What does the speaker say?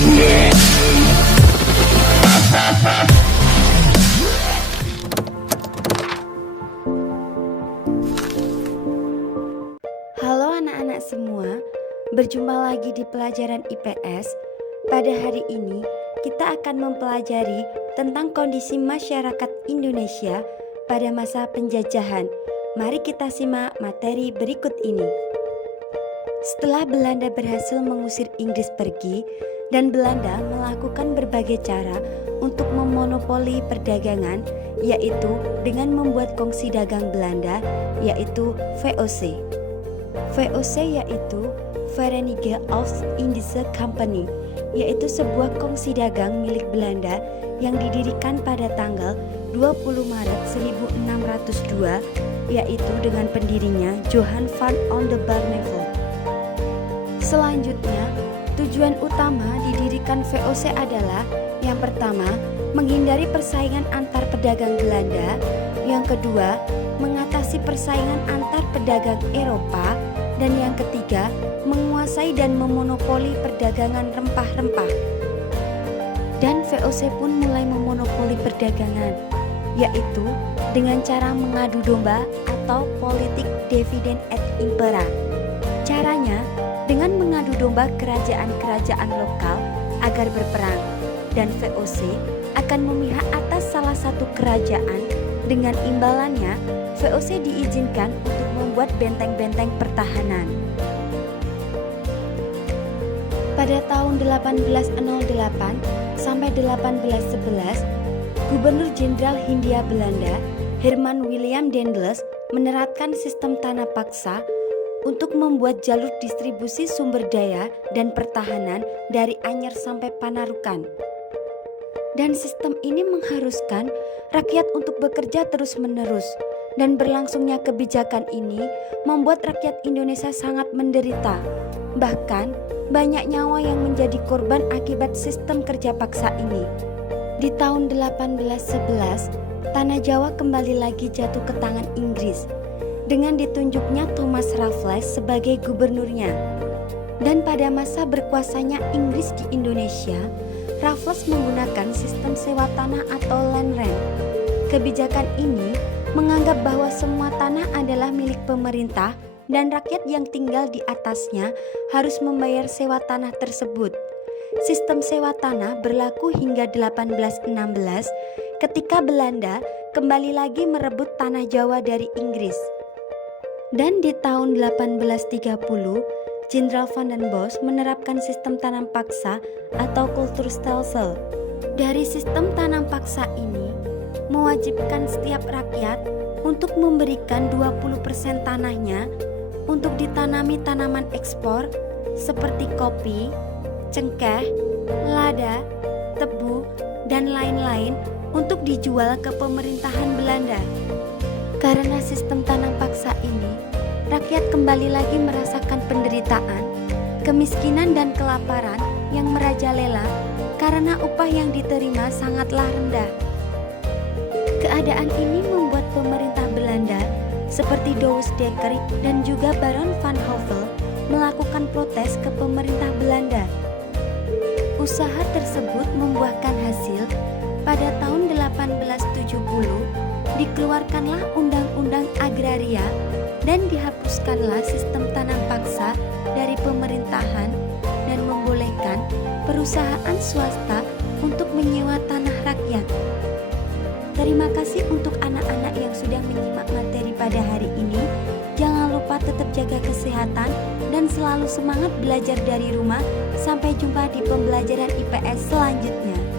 Halo anak-anak semua, berjumpa lagi di pelajaran IPS. Pada hari ini kita akan mempelajari tentang kondisi masyarakat Indonesia pada masa penjajahan. Mari kita simak materi berikut ini. Setelah Belanda berhasil mengusir Inggris pergi dan Belanda melakukan berbagai cara untuk memonopoli perdagangan, yaitu dengan membuat kongsi dagang Belanda, yaitu VOC. VOC yaitu Verenigde Oost-Indische Compagnie, yaitu sebuah kongsi dagang milik Belanda yang didirikan pada tanggal 20 Maret 1602, yaitu dengan pendirinya Johan van Oldenbarneveldt. Selanjutnya, tujuan utama didirikan VOC adalah yang pertama, menghindari persaingan antar pedagang Belanda, yang kedua, mengatasi persaingan antar pedagang Eropa, dan yang ketiga, menguasai dan memonopoli perdagangan rempah-rempah. Dan VOC pun mulai memonopoli perdagangan, yaitu dengan cara mengadu domba atau politik dividen et impera. Caranya dengan mengadu domba kerajaan-kerajaan lokal agar berperang, dan VOC akan memihak atas salah satu kerajaan. Dengan imbalannya, VOC diizinkan untuk membuat benteng-benteng pertahanan. Pada tahun 1808 sampai 1811, Gubernur Jenderal Hindia Belanda, Herman William Daendels, menerapkan sistem tanah paksa untuk membuat jalur distribusi sumber daya dan pertahanan dari Anyer sampai Panarukan. Dan sistem ini mengharuskan rakyat untuk bekerja terus-menerus, dan berlangsungnya kebijakan ini membuat rakyat Indonesia sangat menderita. Bahkan banyak nyawa yang menjadi korban akibat sistem kerja paksa ini. Di tahun 1811, tanah Jawa kembali lagi jatuh ke tangan Inggris dengan ditunjuknya Thomas Raffles sebagai gubernurnya. Dan pada masa berkuasanya Inggris di Indonesia, Raffles menggunakan sistem sewa tanah atau land rent. Kebijakan ini menganggap bahwa semua tanah adalah milik pemerintah dan rakyat yang tinggal di atasnya harus membayar sewa tanah tersebut. Sistem sewa tanah berlaku hingga 1816 ketika Belanda kembali lagi merebut tanah Jawa dari Inggris. Dan di tahun 1830, Jenderal Van den Bosch menerapkan sistem tanam paksa atau kulturstelsel. Dari sistem tanam paksa ini, mewajibkan setiap rakyat untuk memberikan 20% tanahnya untuk ditanami tanaman ekspor seperti kopi, cengkeh, lada, tebu, dan lain-lain untuk dijual ke pemerintahan Belanda. Karena sistem tanam paksa ini, rakyat kembali lagi merasakan penderitaan, kemiskinan dan kelaparan yang merajalela karena upah yang diterima sangatlah rendah. Keadaan ini membuat pemerintah Belanda seperti Douwe Dekker dan juga Baron van Hove melakukan protes ke pemerintah Belanda. Usaha tersebut membuahkan hasil. Pada tahun 1870 dikeluarkanlah Undang-Undang Agraria dan dihapuskanlah sistem tanam paksa dari pemerintahan dan membolehkan perusahaan swasta untuk menyewa tanah rakyat. Terima kasih untuk anak-anak yang sudah menyimak materi pada hari ini. Jangan lupa tetap jaga kesehatan dan selalu semangat belajar dari rumah. Sampai jumpa di pembelajaran IPS selanjutnya.